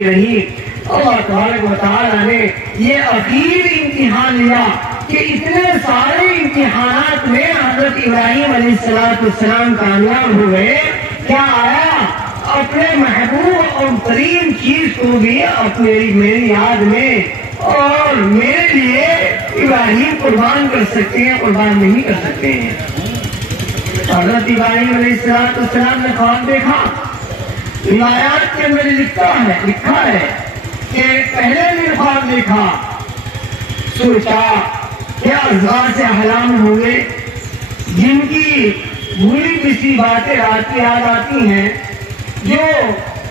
رہی اللہ تبارک و تعالیٰ نے یہ عقیب امتحان لیا کہ اتنے سارے امتحانات میں حضرت ابراہیم علیہ السلام کامیاب ہوئے. کیا آیا؟ اپنے محبوب اور ترین چیز کو بھی اپنے میری یاد میں اور میرے لیے ابراہیم قربان کر سکتے ہیں، قربان نہیں کر سکتے ہیں. حضرت ابراہیم علیہ السلام نے خواب دیکھا. روایات کے اندر لکھا ہے کہ پہلے نے خواب دیکھا، سوچا کیا ازواج سے احلام ہوں گے جن کی بھولی پسی باتیں رات کی یاد آتی ہیں، جو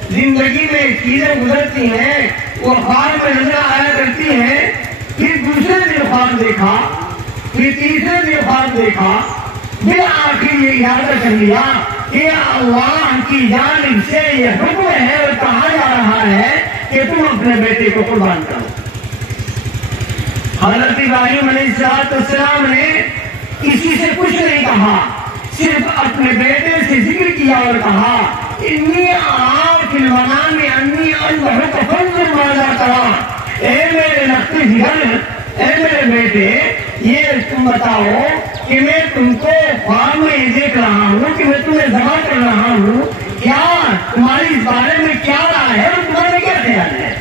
زندگی میں چیزیں گزرتی ہیں وہ خواب میں نظر آیا کرتی ہیں. پھر دوسرے دن خواب دیکھا، پھر تیسرے دن خواب دیکھا، بالآخر یہ ارادہ کر لیا کہ اللہ کی جانب سے یہ حکم ہے اور کہا جا رہا ہے کہ تم اپنے بیٹے کو قربان کرو. حضرت ابراہیم علیہ السلام نے کسی سے کچھ نہیں کہا، صرف اپنے بیٹے سے ذکر کیا اور کہا انی ارا فی المنام انی اذبحک فانظر ماذا ترى. اے میرے لخت جگر، اے میرے بیٹے، یہ تم بتاؤ کہ میں تم کو خواب میں یہ دیکھ رہا ہوں کہ میں تمہیں ذبح کر رہا ہوں، کیا تمہاری اس بارے میں کیا رائے ہے اور تمہارے کیا خیال ہے؟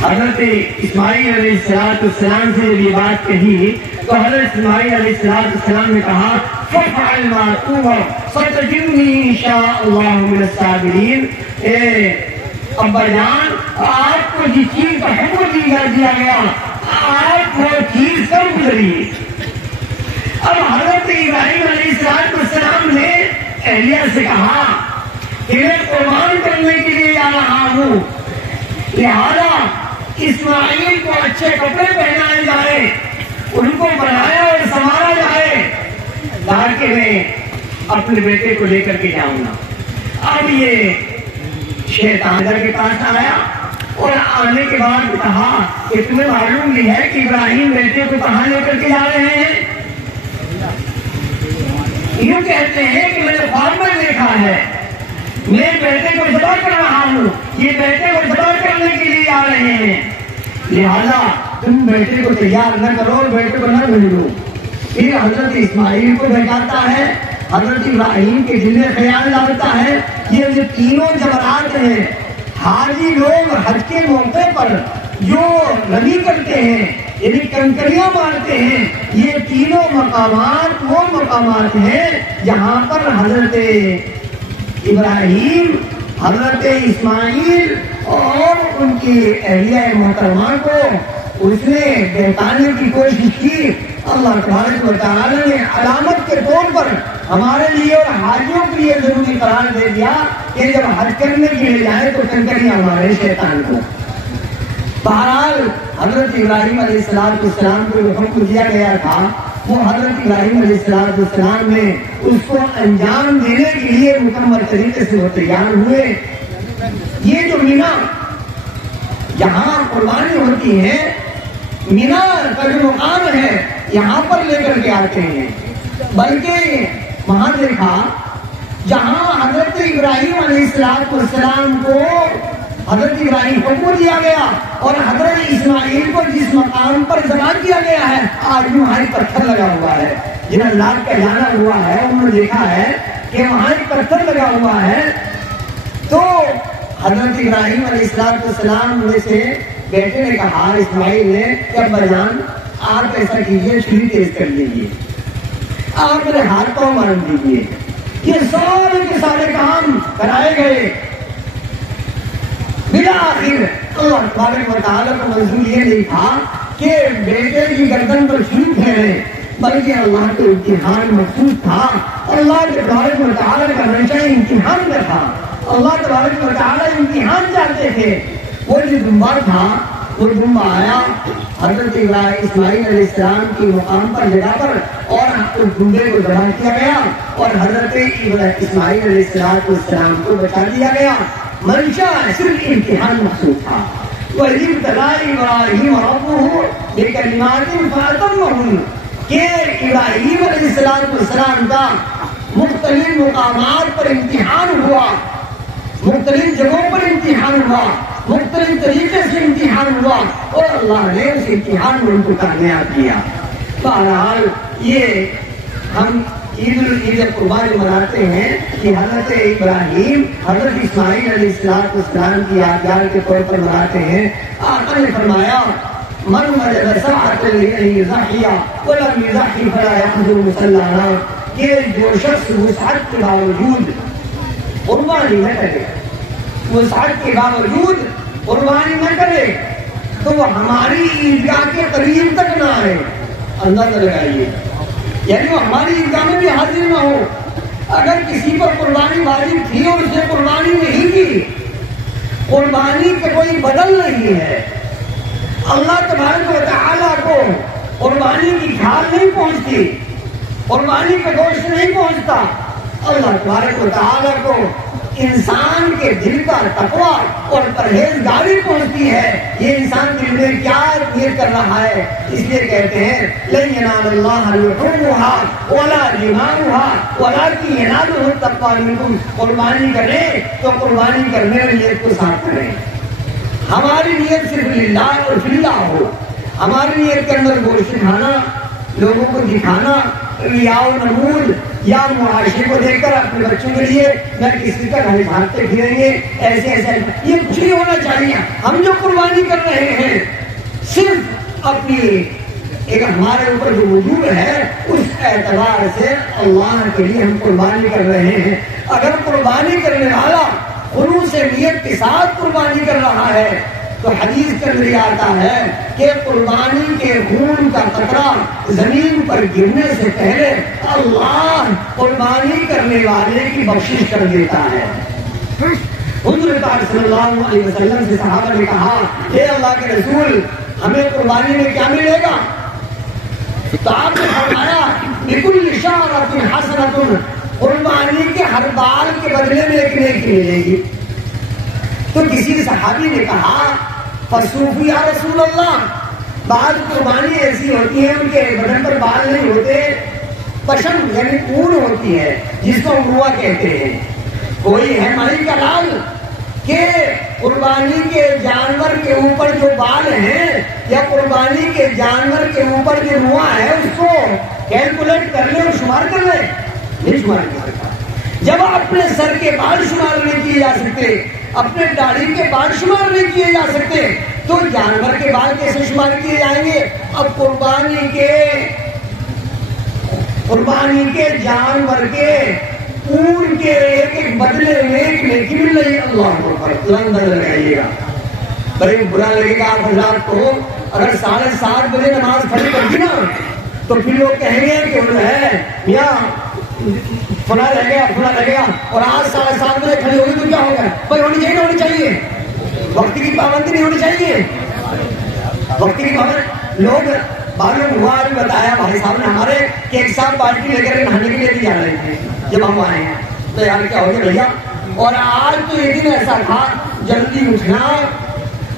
حضرت اسماعیل علیہ السلام سے جب یہ بات کہی تو حضرت اسماعیل علیہ السلام نے کہا فَفْعَلْ مَا تُؤْمَرُ سَتَجِدُنِي إِنْ شَاءَ اللَّهُ مِنَ الصَّابِرِينَ. اے ابا جان، آپ کو جس چیز کا حکم دیا گیا آپ وہ چیز کب گزری. اب حضرت ابراہیم علیہ السلام نے اہلیہ سے کہا کہ میں قربان کرنے کے لیے جا رہا ہوں، لہذا اسماعیل کو اچھے کپڑے پہنائے جائے، ان کو بنایا اور سنوارا جائے تاکہ میں اپنے بیٹے کو لے کر کے جاؤں گا. اب یہ شیطان کے پاس آیا اور آنے کے بعد کہا کہ تمہیں معلوم بھی ہے کہ ابراہیم بیٹے کو کہاں لے کر کے جا رہے ہیں؟ یوں کہتے ہیں کہ میں نے خواب میں دیکھا ہے، میں بیٹے کو ذبح کر رہا ہوں، یہ بیٹے کو ذبح کرنے کے لیے آ رہے ہیں، لہذا تم بیٹے کو تیار نہ کرو اور بیٹے کو نہ بھیجو. پھر حضرت اسماعیل کو بھیجاتا ہے، حضرت ابراہیم کے دل میں خیال لاتا ہے یہ جو تینوں جمرات ہیں، حاجی لوگ حج کے موقع پر جو رمی کرتے ہیں یعنی کنکریاں مارتے ہیں، یہ تینوں مقامات وہ مقامات ہیں جہاں پر حضرت ابراہیم، حضرت اسماعیل اور ان کی اہلیہ محترمہ کو اس نے بہتانے کی کوشش کی. اللہ تبارک و تعالی نے علامت کے طور پر ہمارے لیے اور حاجیوں کے لیے ضروری قرار دے دیا کہ جب حج کرنے کے لیے جائے تو کنکریاں مارے شیطان کو. بہرحال حضرت ابراہیم علیہ السلام کو جو حکم دیا گیا تھا وہ حضرت ابراہیم علیہ السلام نے اس کو انجام دینے کے لیے مکمل طریقے سے وہ تیار ہوئے. یہ جو مینا جہاں قربانی ہوتی ہے، مینا کا جو مقام ہے یہاں پر لے کر کے آتے ہیں، بلکہ وہاں دیکھا جہاں حضرت ابراہیم علیہ السلام کو حضرت ابراہیم کو حکم دیا گیا اور حضرت اسماعیل کو جس مقام پر ذبح کیا گیا ہے آج بھی وہاں پتھر لگا ہوا ہے. جنہیں اللہ کا جانا ہوا ہے انہوں نے دیکھا ہے کہ وہاں پتھر لگا ہوا ہے. تو حضرت ابراہیم علیہ السلام میں سے بیٹے نے کہا اسماعیل نے کہ ابا جان آپ ایسا کیجیے، چھری تیز کر لیجیے، آپ میرے ہاتھ پاؤں مار دیجیے. یہ سارے کے سارے کام کرائے گئے. بالآخر اللہ تبارک و تعالیٰ کو منظور یہ نہیں تھا کہ بیٹے کی گردن پر چھری پھیرے، بلکہ اللہ کو امتحان مخصوص تھا. اللہ تبارک و تعالیٰ کا نشہ امتحان کا تھا. اللہ تبارک و تعالیٰ امتحان چاہتے تھے. وہ جو دمبا تھا وہ دمبا آیا حضرت اسماعیل علیہ السلام کی مقام پر جگہ پر اور اس دمبے کو ذبح کیا گیا اور حضرت اسماعیل علیہ السلام کو بچا دیا گیا. منشا صرف امتحان مخصوص تھا. وَإِذِ ابْتَلَىٰ إِبْرَاهِيمَ رَبُّهُ بِكَلِمَاتٍ فَأَتَمَّهُنَّ کہ ابراہیم علیہ السلام کا مختلف مقامات پر امتحان ہوا، مختلف جگہوں پر امتحان ہوا، مختلف طریقے سے امتحان ہوا اور اللہ نے اس امتحان میں ان کو کامیاب کیا۔ بہرحال یہ ہم عید قربانی مناتے ہیں کہ حضرت ابراہیم حضرت اسماعیل علیہ السلام کی یادگار کے طور پر مناتے ہیں۔ آقا نے فرمایا من وجد ساعة ليضحي ولم يضحي فلا يحضر مصلانا، کہ جو شخص وسعت کے باوجود قربانی نہ کرے، وسعت کے باوجود قربانی نہ کرے تو وہ ہماری عیدگاہ کے قریب تک نہ آئے۔ اندازہ لگائیے، یعنی وہ ہماری عیدگاہ میں بھی حاضر نہ ہو۔ اگر کسی پر قربانی واجب تھی اور اسے قربانی نہیں کی، قربانی کا کوئی بدل نہیں ہے۔ اللہ تبارک و تعالیٰ کو قربانی کی کھال نہیں پہنچتی، قربانی کا گوشت نہیں پہنچتا۔ اللہ تبارک و تعالیٰ کو انسان کے دل کا تقویٰ اور پرہیزگاری پہنچتی ہے، یہ انسان دل میں کیا نیت کر رہا ہے۔ اس لیے کہتے ہیں لن ینال اللہ لحومها ولا دماؤها ولکن ینالہ التقویٰ منکم، قربانی کریں تو قربانی کرنے میں نیت کو صاف کریں۔ ہماری نیت صرف للہ اور فی اللہ ہو، ہماری نیت کے اندر گوشت کھانا، لوگوں کو دکھانا، ریا و نمود یا معاشرے کو دیکھ کر اپنے بچوں کے لیے میں کسی کا گھر بھاگتے پھریں گے، ایسے ایسے یہ کچھ نہیں ہونا چاہیے۔ ہم جو قربانی کر رہے ہیں صرف اپنی ایک ہمارے اوپر جو وجود ہے اس اعتبار سے اللہ کے لیے ہم قربانی کر رہے ہیں۔ اگر قربانی کرنے والا خلوص نیت کے ساتھ قربانی کر رہا ہے تو حدیث کے اندر آتا ہے کہ قربانی کے خون کا قطرہ زمین پر گرنے سے پہلے اللہ قربانی کرنے والے کی بخشش کر دیتا ہے۔ حضور پاک صلی اللہ علیہ وسلم سے صحابہ نے کہا اے اللہ کے رسول ہمیں قربانی میں کیا ملے گا؟ تو آپ نے فرمایا بِكُلِّ شَعْرَةٍ حَسَنَةٌ، قربانی کے ہر بال کے بدلے میں ایک نیکی ملے گی۔ تو کسی صحابی نے کہا فَصُوفُ یا رسول اللہ، بعض قربانی ایسی ہوتی ہے ان کے بدن پر بال نہیں ہوتے، پشم یعنی اون ہوتی ہے جس کو عروہ کہتے ہیں۔ کوئی ہے مائی کا لال کہ قربانی کے جانور کے اوپر جو بال ہیں یا قربانی کے جانور کے اوپر جو نواں ہے اس کو کیلکولیٹ کر لے اور شمار کر لے؟ نہیں شمار کر سکتا۔ جب اپنے سر کے بال شمار نہیں کیے جا سکتے، اپنے داڑھی کے بال شمار نہیں کیے جا سکتے تو جانور کے بال کیسے شمار کیے جائیں گے؟ اب قربانی کے جانور کے اون کے ایک ایک بدلے میں ایک نیکی مل رہی ہے۔ اللہ اکبر، اندازہ لگائیے گا، بڑے برا لگے گا آپ حضرات کو اگر 7:30 بجے نماز کھڑی کر دی نا تو پھر لوگ کہیں گے کہ وہ ہے یا فلاں رہ گیا اور آج 7:30 بجے کھڑی ہوگی تو کیا ہوگا؟ بھائی ہونی چاہیے، ہونی چاہیے، وقت کی پابندی نہیں ہونی چاہیے، وقت کی پابندی۔ لوگ معلوم ہوا بھی بتایا بھائی صاحب نے ہمارے کہ ایک صاحب بالٹی لے کر نہانے کے لیے بھی جا رہے تھے جب ہم آئے ہیں تو یار کیا ہو گیا بھیا، اور آج تو یہ دن ایسا تھا جلدی اٹھنا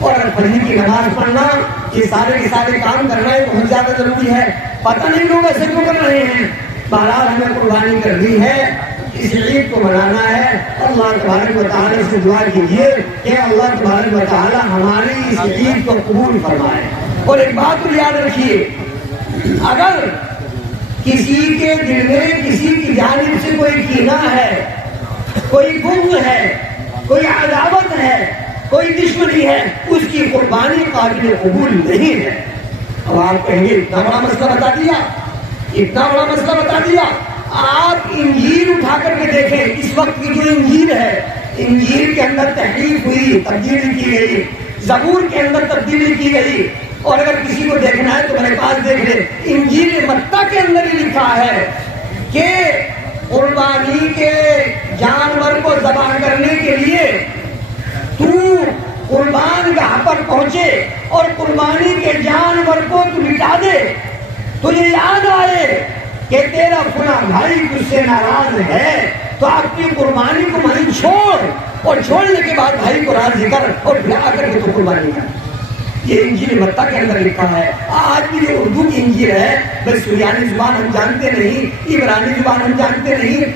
اور فجر کی نماز پڑھنا، یہ سارے کے سارے کام کرنا ہے بہت زیادہ ضروری ہے۔ پتہ نہیں لوگ ایسے کیوں کر رہے ہیں۔ بہرحال ہمیں قربانی کرنی ہے، اس عید کو منانا ہے۔ اللہ تبارک و تعالیٰ سے دعا کیجیے کہ اللہ تبارک و تعالیٰ ہماری اس عید کو قبول فرمائے۔ اور ایک بات کو یاد رکھیے، اگر کسی کے دل میں کسی کی جانب سے کوئی کینہ ہے، کوئی بغض ہے، کوئی عداوت ہے، کوئی دشمنی ہے، اس کی قربانی قابل قبول نہیں ہے۔ اب آپ کہیں گے اتنا بڑا مسئلہ بتا دیا، اتنا بڑا مسئلہ بتا دیا۔ آپ انجیل اٹھا کر کے دیکھیں، اس وقت کی جو انجیل ہے، انجیل کے اندر تحریف ہوئی، تبدیلی کی گئی، زبور کے اندر تبدیلی کی گئی، اور اگر کسی کو دیکھنا ہے تو میرے پاس دیکھ لے، انجیل متی کے اندر ہی لکھا ہے کہ قربانی کے جانور کو ذبح کرنے کے لیے تو قربان گاہ پر پہنچے اور قربانی کے جانور کو تو مٹا دے، تجھے یاد آئے کہ تیرا فلاں بھائی تجھ سے ناراض ہے تو اپنی قربانی کو وہیں چھوڑ، اور چھوڑنے کے بعد بھائی کو راضی کر اور پھر آ کر کے تو قربانی کر۔ یہ انجیل متی کے اندر لکھا ہے۔ آج کی جو اردو کی انجیل ہے بس سریانی زبان ہم جانتے نہیں، عبرانی زبان ہم جانتے نہیں،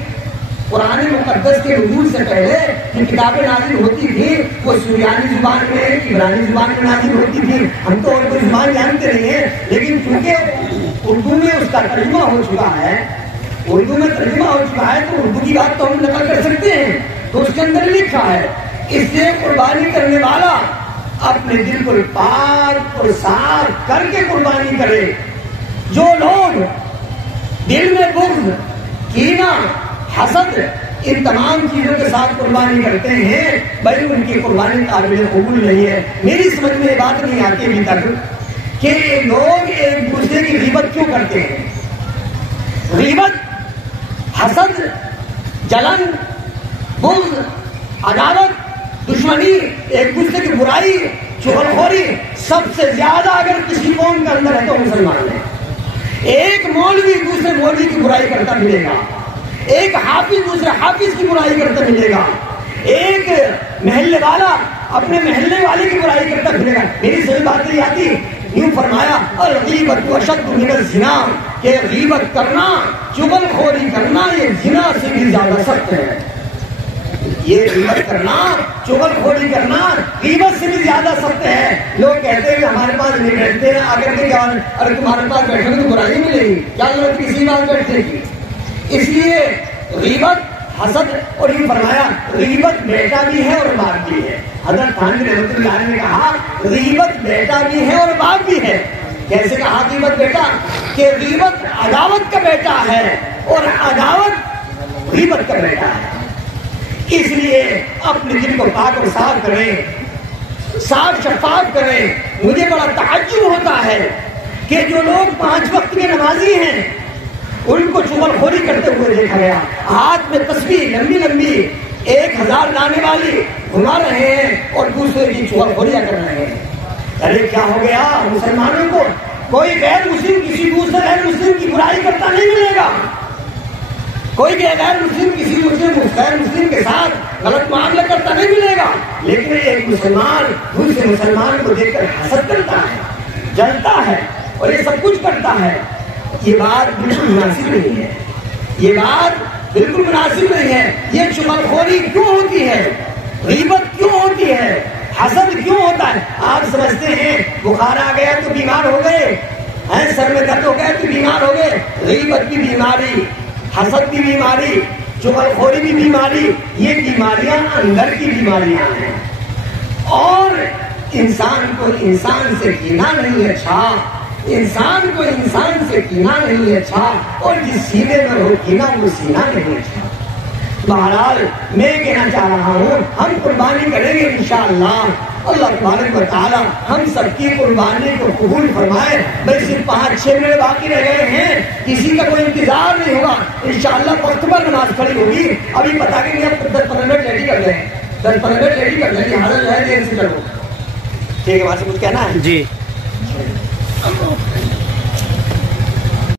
قرآن مقدس کے نزول سے پہلے جو کتابیں نازل ہوتی تھی وہ سریانی زبان میں عبرانی زبان میں نازل ہوتی تھی. ہم تو اردو زبان جانتے نہیں ہیں، لیکن چونکہ اردو میں اس کا ترجمہ ہو چکا ہے، تو اردو کی بات تو ہم نقل کر سکتے ہیں. تو اس کے اندر لکھا ہے اس سے قربانی کرنے والا اپنے دل کو پاک اور صاف کر کے قربانی کرے. جو لوگ دل میں بغض، کینہ، حسد ان تمام چیزوں کے ساتھ قربانی کرتے ہیں، بھائی ان کی قربانی قابل قبول نہیں ہے. میری سمجھ میں یہ بات نہیں آتی ابھی تک کہ لوگ ایک دوسرے کی غیبت کیوں کرتے ہیں. غیبت، حسد، جلن، بغض، عداوت، دشمنی، ایک دوسرے کی برائی، چغلخوری سب سے زیادہ اگر کسی قوم کے اندر ہے تو مسلمان ہے. ایک مولوی دوسرے مولوی کی برائی کرتا ملے گا، ایک حافظ دوسرے حافظ کی برائی کرتا ملے گا، ایک محلے والا اپنے محلے والے کی برائی کرتا ملے گا. میری صحیح بات نہیں آتی. یوں فرمایا الغیبت اشد من الزنا، کہ غیبت کرنا، چغلخوری کرنا یہ زنا سے بھی زیادہ سخت ہے. یہ غیبت کرنا، چغلخوری کرنا غیبت سے بھی زیادہ سخت ہے. لوگ کہتے ہیں کہ ہمارے پاس نہیں بیٹھتے ہیں، اگر تمہارے پاس بیٹھے تو برائی ملے گی، کیا ضرورت کسی بات بیٹھنے کی. اس لیے غیبت، حسد، اور یہ فرمایا غیبت بیٹا بھی ہے اور باپ بھی ہے. حضرت تھانوی رحمۃ اللہ علیہ نے کہا غیبت بیٹا بھی ہے اور باپ بھی ہے. کیسے کہا غیبت بیٹا؟ کہ غیبت عداوت کا بیٹا ہے اور عداوت غیبت کا بیٹا ہے. اس لیے اپنے دل کو پاک اور صاف کریں، صاف شفاف کریں. مجھے بڑا تعجب ہوتا ہے کہ جو لوگ 5 وقت کے نمازی ہیں ان کو چغلخوری کرتے ہوئے دیکھا گیا. ہاتھ میں تسبیح لمبی لمبی 1000 لانے والی گھما رہے ہیں اور دوسرے کی چغلخوریاں کر رہے ہیں. ارے کیا ہو گیا مسلمانوں کو؟ کوئی غیر مسلم کسی دوسرے غیر مسلم کی برائی کرتا نہیں ملے گا، کوئی غیر مسلم کسی غیر مسلم کے ساتھ غلط معاملہ کرتا نہیں ملے گا. لیکن ایک مسلمان دوسرے مسلمان کو دیکھ کر حسد کرتا ہے، جلتا ہے اور یہ سب کچھ کرتا ہے. یہ بات بالکل مناسب نہیں ہے، یہ بات بالکل مناسب نہیں ہے. یہ چغلخوری کیوں ہوتی ہے؟ غیبت کیوں ہوتی ہے؟ حسد کیوں ہوتا ہے؟ آپ سمجھتے ہیں بخار آ گیا تو بیمار ہو گئے، سر میں درد ہو گیا تو بیمار ہو گئے. غیبت کی بیماری، حسد کی بیماری، چغلخوری کی بیماری، یہ بیماریاں اندر کی بیماریاں ہیں. اور انسان کو انسان سے کینہ نہیں اچھا، انسان کو انسان سے کینہ نہیں اچھا، اور جس سینے میں ہو کینہ وہ سینہ نہیں اچھا. بہرحال میں کہنا چاہ رہا ہوں ہم قربانی کریں گے انشاءاللہ. اللہ تبارک و تعالی ہم سب کی قربانی کو قبول فرمائے. بھائی صرف 5-6 منٹ باقی رہ گئے ہیں، کسی کا کوئی انتظار نہیں ہوگا. انشاءاللہ وقت پر نماز کھڑی ہوگی. ابھی پتا کہ نہیں، اب 10-15 منٹ ریڈی کر لیں، 10-15 منٹ ریڈی کر لیں. حاضر جو ہے دیر سے کرو. ٹھیک ہے، وہاں سے کچھ کہنا ہے؟ جی